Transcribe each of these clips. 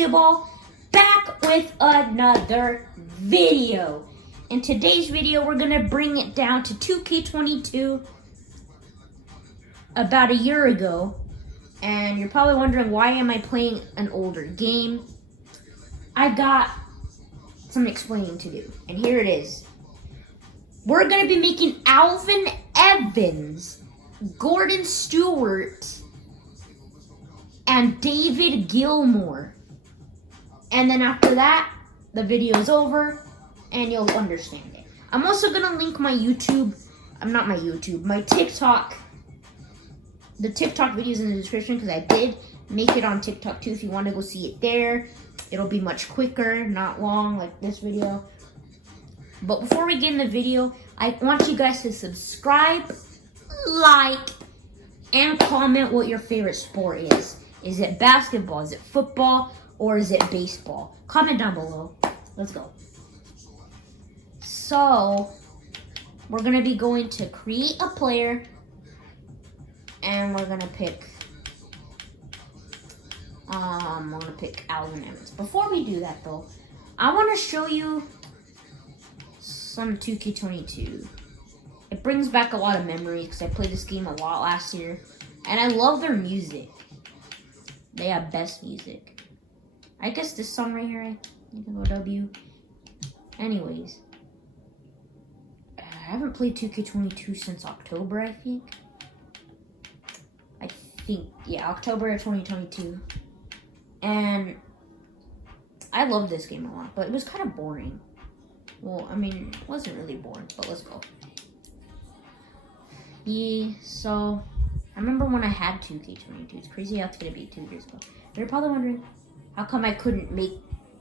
basketball, back with another video. In today's video, we're gonna bring it down to 2K22 about a year ago. And you're probably wondering, why am I playing an older game? I got some explaining to do, and here it is. We're gonna be making Alvin Evans, Gordon Stewart, and David Gilmore. And then after that, the video is over and you'll understand it. I'm also gonna link my my TikTok. The TikTok video is in the description because I did make it on TikTok too. If you want to go see it there, it'll be much quicker, not long like this video. But before we get in the video, I want you guys to subscribe, like, and comment what your favorite sport is. Is it basketball? Is it football? Or is it baseball? Comment down below. Let's go. So, we're going to be going to create a player. And we're going to pick... Alvin Evans. Before we do that, though, I want to show you some 2K22. It brings back a lot of memories because I played this game a lot last year. And I love their music. They have best music. I guess this song right here, you can go W. Anyways. I haven't played 2K22 since October, I think. Yeah, October of 2022. And I love this game a lot, but it was kind of boring. Well, I mean, it wasn't really boring, but let's go. Yeah, so I remember when I had 2K22. It's crazy how it's gonna be 2 years ago. You're probably wondering, how come I couldn't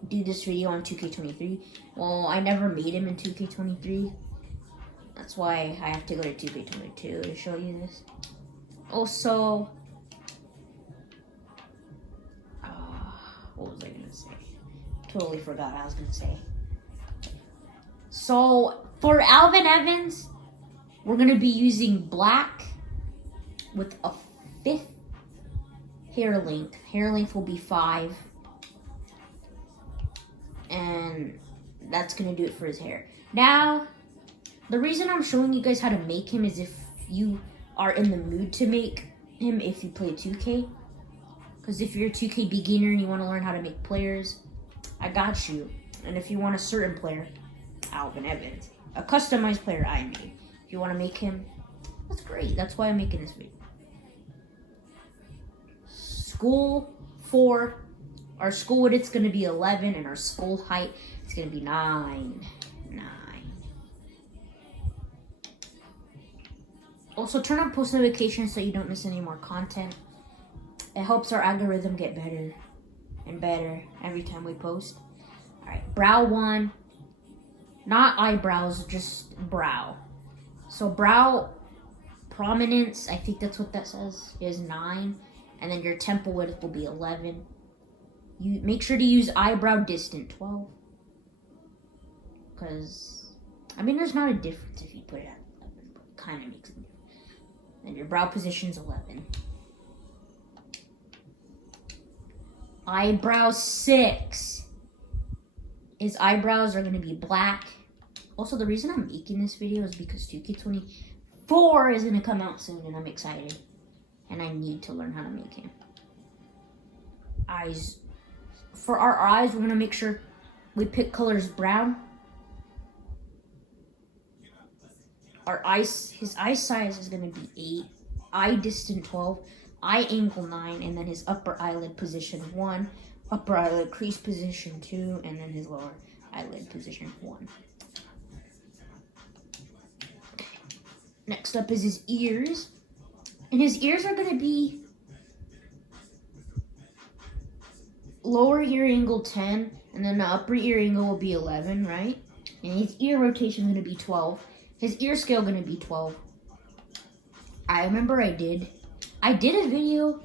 do this video on 2K23? Well, I never made him in 2K23. That's why I have to go to 2K22 to show you this. Also, what was I gonna say? Totally forgot what I was gonna say. So, for Alvin Evans, we're gonna be using black with a 5th hair length. Hair length will be 5. And that's gonna do it for his hair. Now, the reason I'm showing you guys how to make him is if you are in the mood to make him if you play 2K. Because if you're a 2K beginner and you want to learn how to make players, I got you. And if you want a certain player, Alvin Evans, a customized player I made. If you want to make him, that's great. That's why I'm making this video. Our school width is going to be 11, and our school height is going to be 9. Also, turn on post notifications so you don't miss any more content. It helps our algorithm get better and better every time we post. Alright, brow 1. Not eyebrows, just brow. So brow prominence, I think that's what that says, is 9. And then your temple width will be 11. You make sure to use eyebrow distant 12. Because, I mean, there's not a difference if you put it at 11, but it kind of makes a difference. And your brow position's 11. Eyebrow 6. His eyebrows are going to be black. Also, the reason I'm making this video is because 2K24 is going to come out soon, and I'm excited. And I need to learn how to make him. Eyes. For our eyes, we're going to make sure we pick colors brown. His eye size is going to be 8. Eye distant 12. Eye angle 9, and then his upper eyelid position 1, upper eyelid crease position 2, and then his lower eyelid position 1. Next up is his ears, and his ears are going to be lower ear angle 10, and then the upper ear angle will be 11, right? And his ear rotation is going to be 12. His ear scale going to be 12. I remember I did a video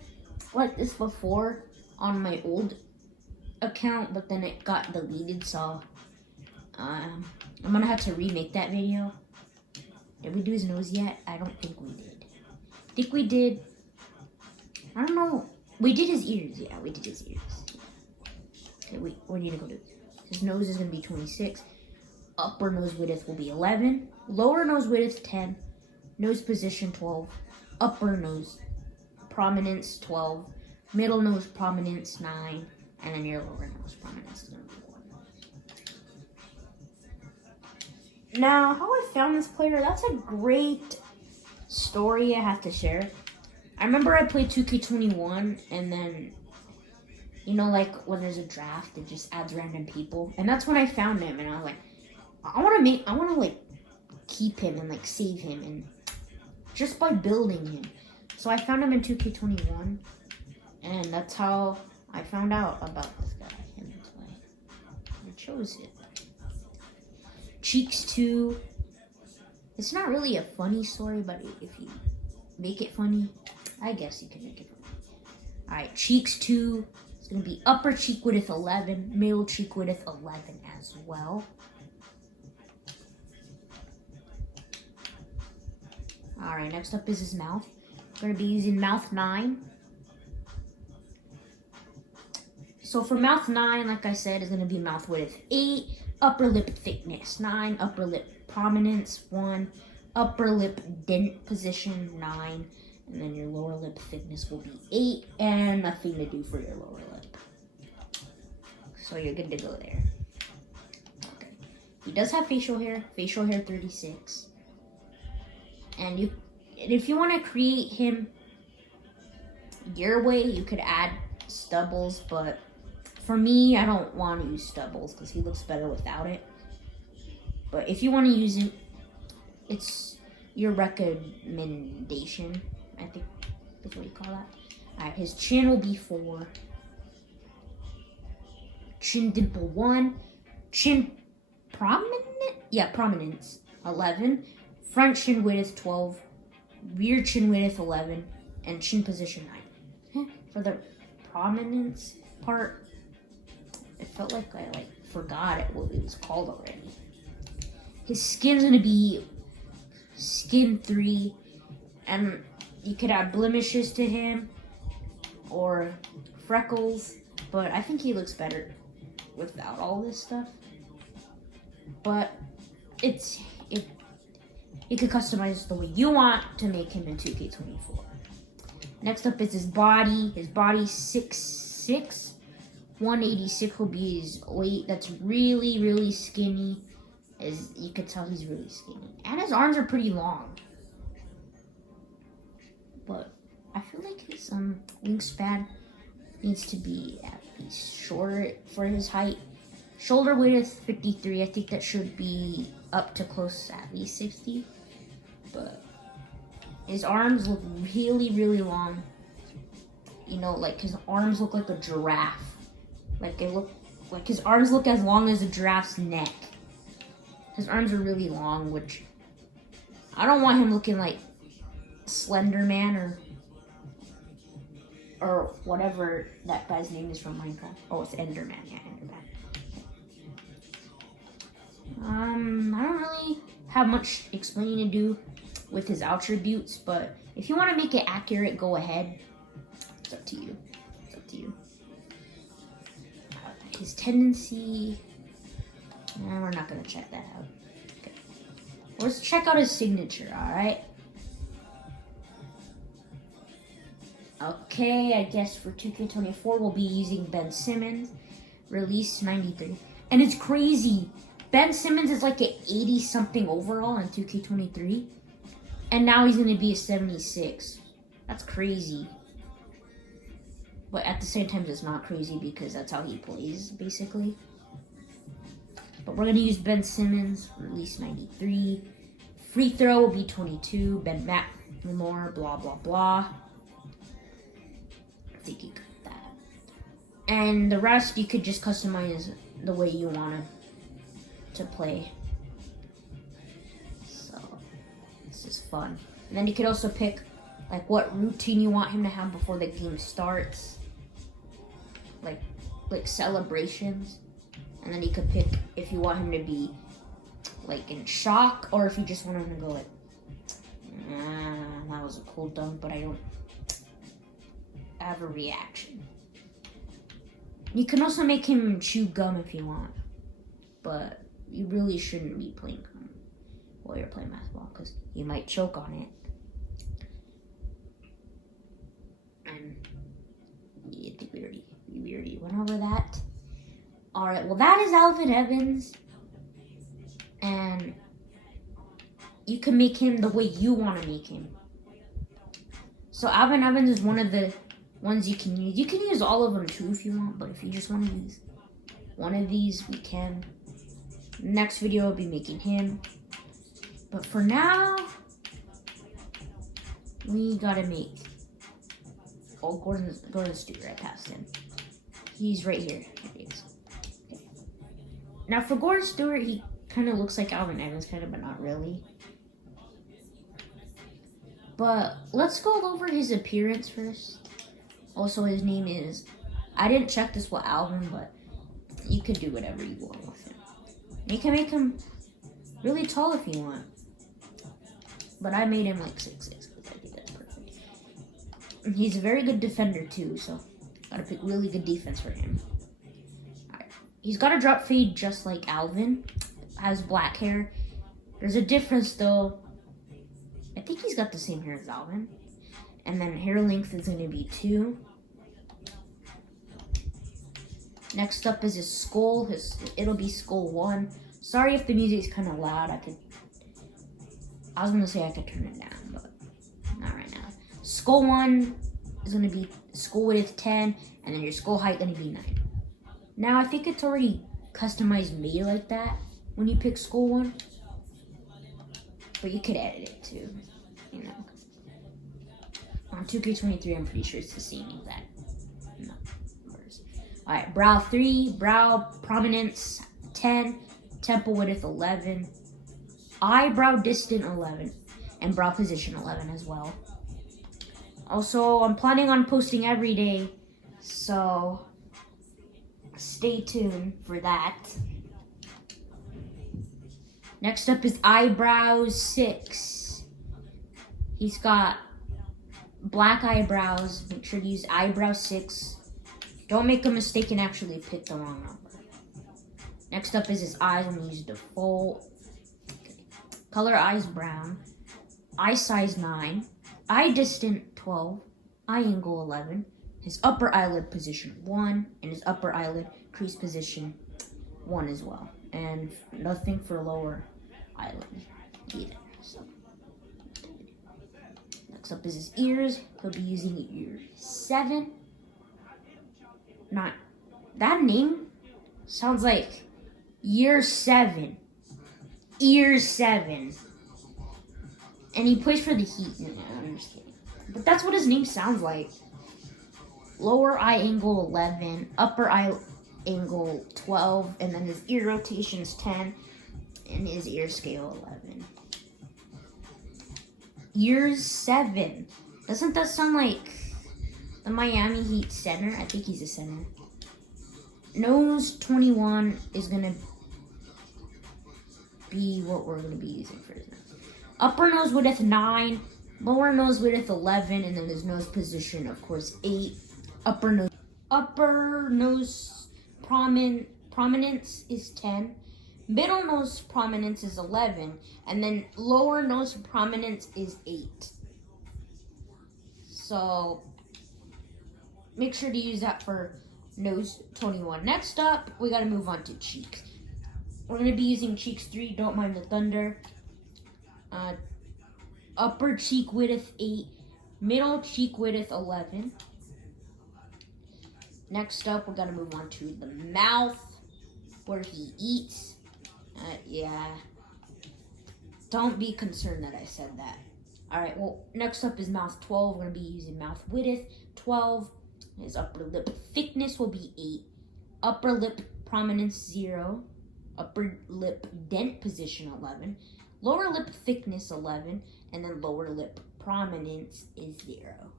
like this before on my old account, but then it got deleted, so I'm gonna have to remake that video. Did we do his nose yet? I don't think we did. I think we did. I don't know. We did his ears. Yeah, we did his ears. wait. We need to go do it. His nose is going to be 26. Upper nose width will be 11. Lower nose width 10. Nose position 12. Upper nose prominence 12. Middle nose prominence 9. And then your lower nose prominence is going to be 1. Now, how I found this player, that's a great story I have to share. I remember I played 2K21 and then, you know, like when there's a draft, it just adds random people. And that's when I found him and I was like, I want to like keep him and like save him and just by building him. So I found him in 2K21 and that's how I found out about this guy. And that's why I chose it. Cheeks 2. It's not really a funny story, but if you make it funny, I guess you can make it funny. Alright, Cheeks 2. It's going to be upper cheek width 11, middle cheek width 11 as well. Alright, next up is his mouth. We're going to be using mouth 9. So for mouth 9, like I said, is going to be mouth width 8, upper lip thickness 9, upper lip prominence 1, upper lip dent position 9, and then your lower lip thickness will be 8, and nothing to do for your lower lip. So you're good to go there. Okay. He does have facial hair 36. And if you want to create him your way, you could add stubbles, but for me, I don't want to use stubbles because he looks better without it. But if you want to use it, it's your recommendation, I think that's what you call that. Alright, his chin will be 4. Chin dimple 1. Chin prominence 11. Front chin width 12. Rear chin width 11. And chin position 9. For the prominence part, it felt like I forgot what it was called already. His skin's gonna be skin 3, and you could add blemishes to him or freckles, but I think he looks better without all this stuff. But you could customize the way you want to make him in 2K24. Next up is his body. His body's 6'6". 186 will be his weight. That's really, really skinny. As you can tell, he's really skinny. And his arms are pretty long. But I feel like his wingspan needs to be at least shorter for his height. Shoulder width 53. I think that should be up to close at least 60. But his arms look really, really long. You know, like his arms look like a giraffe. Like his arms look as long as a giraffe's neck. His arms are really long, which I don't want him looking like Slender Man or whatever that guy's name is from Minecraft. Oh, it's Enderman. Yeah, Enderman. I don't really have much explaining to do with his attributes, but if you want to make it accurate, go ahead. It's up to you. It's up to you. His tendency. We're not going to check that out. Okay. Let's check out his signature, alright? Okay, I guess for 2K24 we'll be using Ben Simmons. Release 93. And it's crazy. Ben Simmons is like an 80-something overall in 2K23. And now he's going to be a 76. That's crazy. But at the same time, it's not crazy because that's how he plays, basically. But we're going to use Ben Simmons, release 93. Free throw will be 22. Ben McLemore, blah, blah, blah. I think you got that. And the rest, you could just customize the way you want to play. So, this is fun. And then you could also pick, like, what routine you want him to have before the game starts. Like celebrations. And then you could pick if you want him to be like in shock or if you just want him to go like, that was a cool dunk, but I don't have a reaction. You can also make him chew gum if you want, but you really shouldn't be playing gum while you're playing basketball because you might choke on it. And I think we already went over that. All right, well that is Alvin Evans, and you can make him the way you want to make him. So Alvin Evans is one of the ones you can use. You can use all of them too if you want, but if you just want to use one of these, we can. Next video, I'll be making him. But for now, we gotta make. Oh, Gordon Stewart, I passed him. He's right here. There he is. Okay. Now for Gordon Stewart, he kind of looks like Alvin Evans, kind of, but not really. But let's go over his appearance first. Also, his name is, I didn't check this with Alvin, but you could do whatever you want with him. You can make him really tall if you want. But I made him like 6'6" because I think that's perfect. And he's a very good defender too, so gotta pick really good defense for him. Alright. He's got a drop fade just like Alvin. Has black hair. There's a difference though. I think he's got the same hair as Alvin. And then hair length is going to be 2. Next up is his skull. It'll be skull 1. Sorry if the music's kind of loud. I was going to say I could turn it down, but not right now. Skull 1 is going to be skull width 10, and then your skull height going to be 9. Now, I think it's already customized made like that when you pick skull 1. But you could edit it too, you know. On 2K23, I'm pretty sure it's the same exact numbers. Alright, brow 3, brow prominence 10, temple width 11, eyebrow distant 11, and brow position 11 as well. Also, I'm planning on posting every day, so stay tuned for that. Next up is eyebrows 6. He's got black eyebrows. Make sure to use eyebrow 6. Don't make a mistake and actually pick the wrong number. Next up is his eyes. I'm going to use default. Color eyes brown. Eye size 9. Eye distant 12. Eye angle 11. His upper eyelid position 1. And his upper eyelid crease position 1 as well. And nothing for lower eyelid either. So. Next up is his ears. He'll be using ear 7. Not that name sounds like year 7. Ear 7. And he plays for the Heat. No, I'm just kidding. But that's what his name sounds like. Lower eye angle 11, upper eye angle 12, and then his ear rotation's 10, and his ear scale 11. Ears 7. Doesn't that sound like the Miami Heat center? I think he's a center. Nose 21 is gonna be what we're gonna be using for his nose. Upper nose width 9, lower nose width 11, and then his nose position, of course, 8. Upper nose prominence is 10. Middle nose prominence is 11, and then lower nose prominence is 8. So make sure to use that for nose 21. Next up, we gotta move on to cheeks. We're gonna be using cheeks 3, don't mind the thunder. Upper cheek width 8, middle cheek width 11. Next up, we're gonna move on to the mouth, where he eats. Yeah. Don't be concerned that I said that. Alright, well, next up is mouth 12. We're gonna be using mouth width 12. His upper lip thickness will be 8. Upper lip prominence 0. Upper lip dent position 11. Lower lip thickness 11. And then lower lip prominence is 0.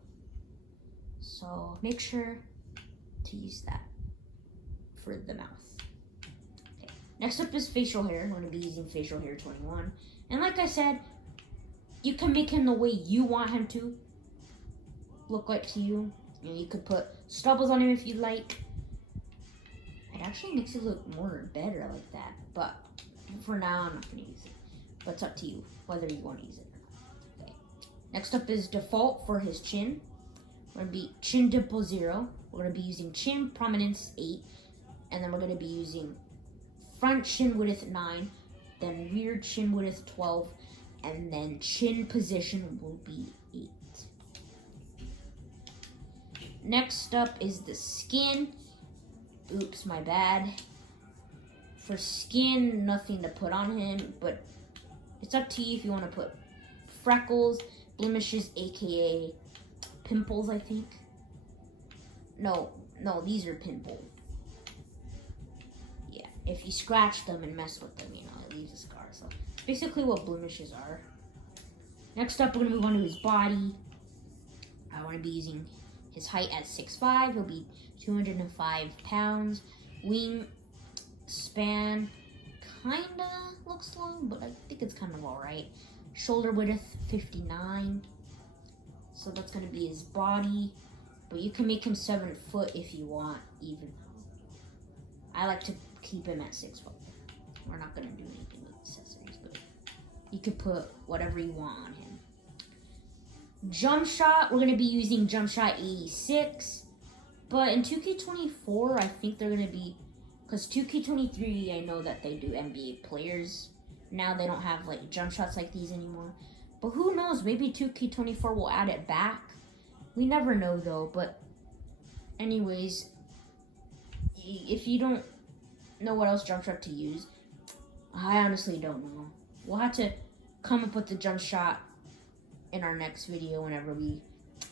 So make sure to use that for the mouth. Okay. Next up is facial hair. I'm going to be using facial hair 21. And like I said, you can make him the way you want him to look like to you. You know, you could put stubbles on him if you like. actually makes it look more better like that. But for now, I'm not going to use it. But it's up to you whether you want to use it or not. Okay. Next up is default for his chin. We're going to be chin dimple 0. We're going to be using chin prominence 8. And then we're going to be using front chin width 9. Then rear chin width 12. And then chin position will be 8. Next up is the skin. Oops, my bad. For skin, nothing to put on him, but it's up to you if you want to put freckles, blemishes, aka pimples, I think. No, these are pimples. Yeah, if you scratch them and mess with them, you know, it leaves a scar. So it's basically what blemishes are. Next up, we're going to move on to his body. I want to be using his height at 6'5". He'll be 205 pounds. Wing span kinda looks long, but I think it's kind of alright. Shoulder width 59. So that's gonna be his body. But you can make him 7 foot if you want, even. I like to keep him at 6 foot. We're not gonna do anything with accessories, but you could put whatever you want on him. Jump shot, we're going to be using jump shot 86, but in 2K24, I think they're going to be, because 2K23, I know that they do NBA players. Now they don't have like jump shots like these anymore, but who knows, maybe 2K24 will add it back. We never know though, but anyways, if you don't know what else jump shot to use, I honestly don't know. We'll have to come up with the jump shot in our next video whenever we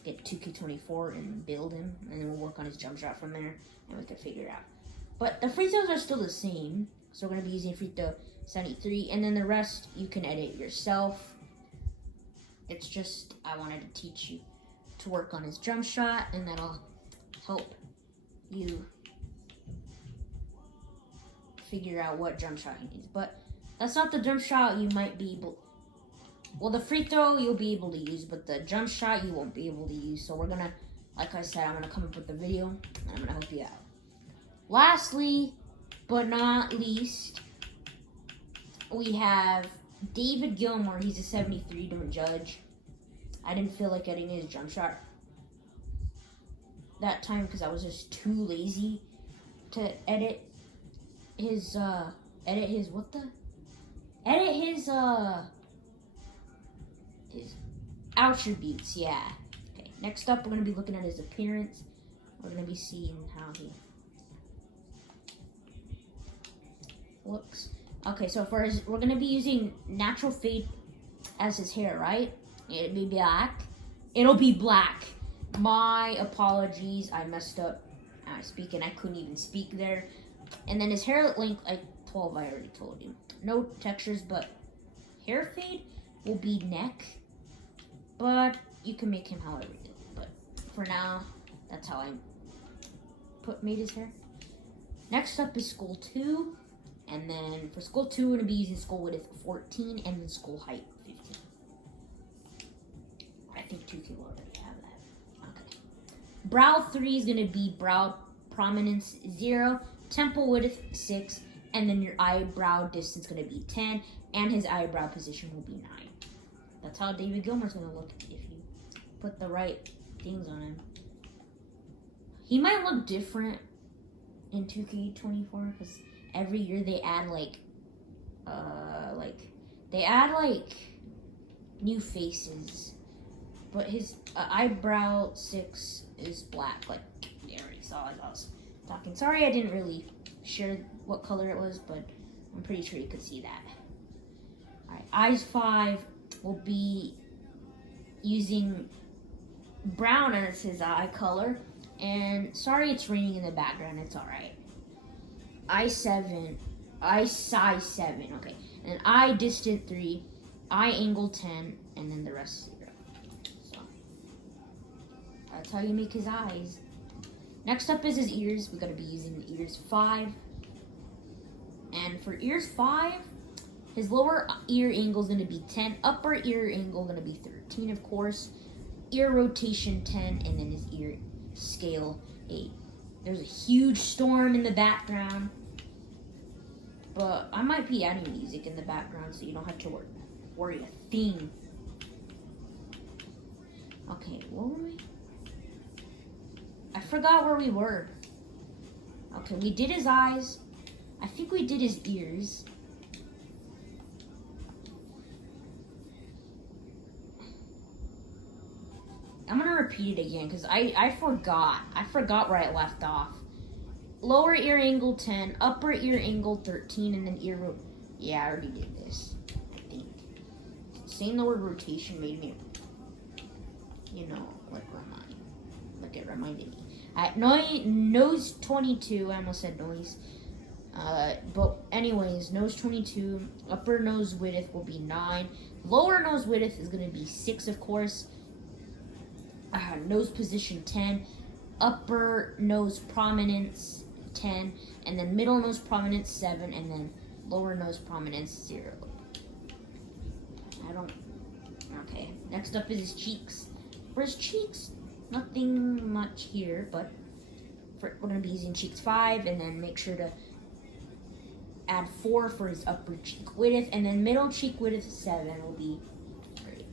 get 2K24 and build him, and then we'll work on his jump shot from there, and we can figure it out. But the free throws are still the same, so we're going to be using free throw 73, and then the rest you can edit yourself. It's just, I wanted to teach you to work on his jump shot, and that'll help you figure out what jump shot he needs. But that's not the jump shot you might be able. Well, the free throw you'll be able to use, but the jump shot you won't be able to use. So we're gonna, like I said, I'm gonna come up with the video and I'm gonna help you out. Lastly, but not least, we have David Gilmore. He's a 73 doing judge. I didn't feel like editing his jump shot that time because I was just too lazy to edit his attributes, yeah. Okay, next up, we're going to be looking at his appearance. We're going to be seeing how he looks. Okay, so for his, we're going to be using natural fade as his hair, right? It'll be black. It'll be black. My apologies, I messed up speaking. I couldn't even speak there. And then his hair length, like 12, I already told you. No textures, but hair fade will be neck. But you can make him however you do. But for now, that's how I made his hair. Next up is skull 2. And then for skull 2, we're going to be using skull width 14 and then skull height 15. I think 2K will already have that. Okay. Brow 3 is going to be brow prominence 0, temple width 6, and then your eyebrow distance is going to be 10, and his eyebrow position will be 9. That's how David Gilmore's going to look if you put the right things on him. He might look different in 2K24 because every year they add new faces. But his eyebrow 6 is black. Like, you already saw as I was talking. Sorry I didn't really share what color it was, but I'm pretty sure you could see that. Alright, eyes 5 will be using brown as his eye color. And sorry it's raining in the background, it's alright. Size 7, okay. And eye distant 3, eye angle 10, and then the rest 0. So, that's how you make his eyes. Next up is his ears. We're going to be using the ears 5. And for ears 5, his lower ear angle is going to be 10. Upper ear angle going to be 13, of course. Ear rotation 10, and then his ear scale 8. There's a huge storm in the background. But I might be adding music in the background so you don't have to worry a thing. Okay, what were we? I forgot where we were. Okay, we did his eyes. I think we did his ears. I'm gonna repeat it again because I forgot. I forgot where I left off. Lower ear angle 10, upper ear angle 13, and then ear yeah, I already did this, I think. Saying the word rotation made me, you know, it reminded me. Nose 22, I almost said noise. But anyways, nose 22, upper nose width will be 9. Lower nose width is going to be 6, of course. Nose position 10. Upper nose prominence 10. And then middle nose prominence 7. And then lower nose prominence 0. Okay, next up is his cheeks. For his cheeks, nothing much here, but we're going to be using cheeks 5, and then make sure to add 4 for his upper cheek width, and then middle cheek width 7 will be great.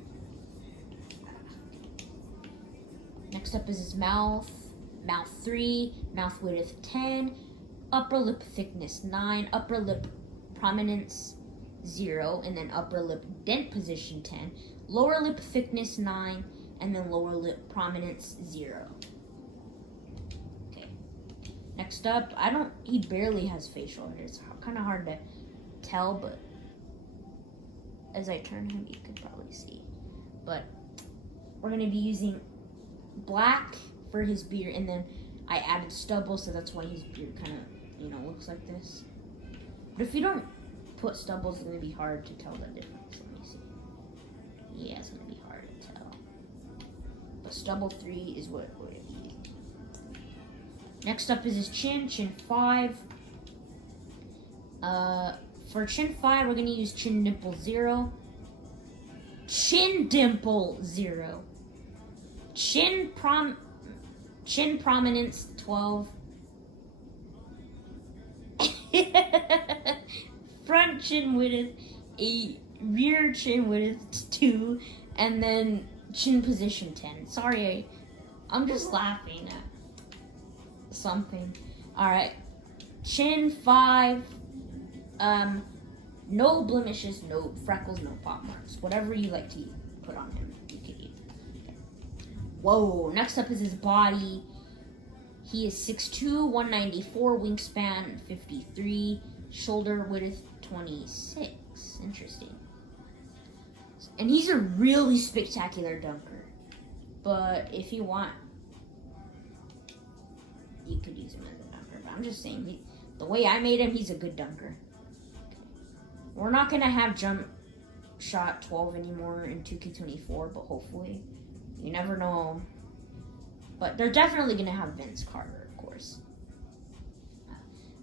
Next up is his mouth. Mouth 3, mouth width 10, upper lip thickness 9, upper lip prominence 0, and then upper lip dent position 10, lower lip thickness 9, and then lower lip prominence 0. Okay. Next up, he barely has facial hair. It's kind of hard to tell, but as I turn him, you could probably see. But we're going to be using black for his beard, and then I added stubble, so that's why his beard kind of, looks like this. But if you don't put stubble, it's going to be hard to tell the difference. Let me see. Yeah, it's going to be hard to tell. But stubble 3 is what we're going to be using. Next up is his chin 5. For chin 5, we're going to use chin dimple 0. Chin dimple 0. Chin prominence 12. Front chin width 8. Rear chin width 2. And then chin position 10. Sorry, I'm just laughing at something. Alright. Chin 5. No blemishes, no freckles, no pop marks. Whatever you like to put on him, you can use. Okay. Whoa, next up is his body. He is 6'2", 194, wingspan 53, shoulder width 26. Interesting. And he's a really spectacular dunker. But if you want, you could use him as a dunker. But I'm just saying, the way I made him, he's a good dunker. We're not going to have jump shot 12 anymore in 2K24, but hopefully. You never know. But they're definitely going to have Vince Carter, of course.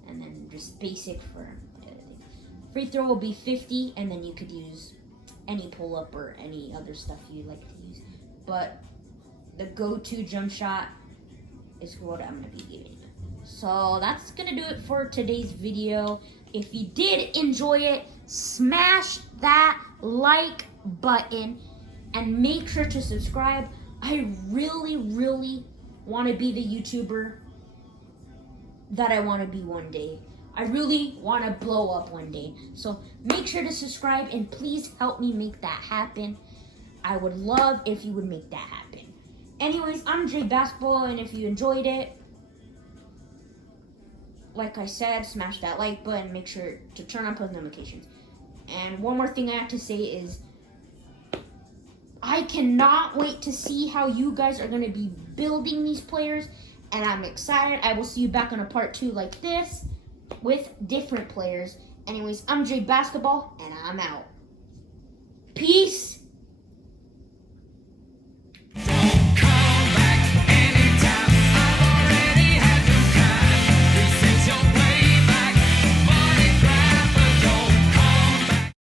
And then just basic for editing. Free throw will be 50, and then you could use any pull-up or any other stuff you like to use. But the go-to jump shot is what I'm going to be giving you. So that's going to do it for today's video. If you did enjoy it, smash that like button and make sure to subscribe. I really, really want to be the YouTuber that I want to be one day. I really want to blow up one day. So make sure to subscribe and please help me make that happen. I would love if you would make that happen. Anyways, I'm Jay Basketball, and if you enjoyed it, like I said, smash that like button, make sure to turn on post notifications. And one more thing I have to say is, I cannot wait to see how you guys are going to be building these players, and I'm excited. I will see you back on a part 2 like this with different players. Anyways, I'm Jay Basketball, and I'm out. Peace.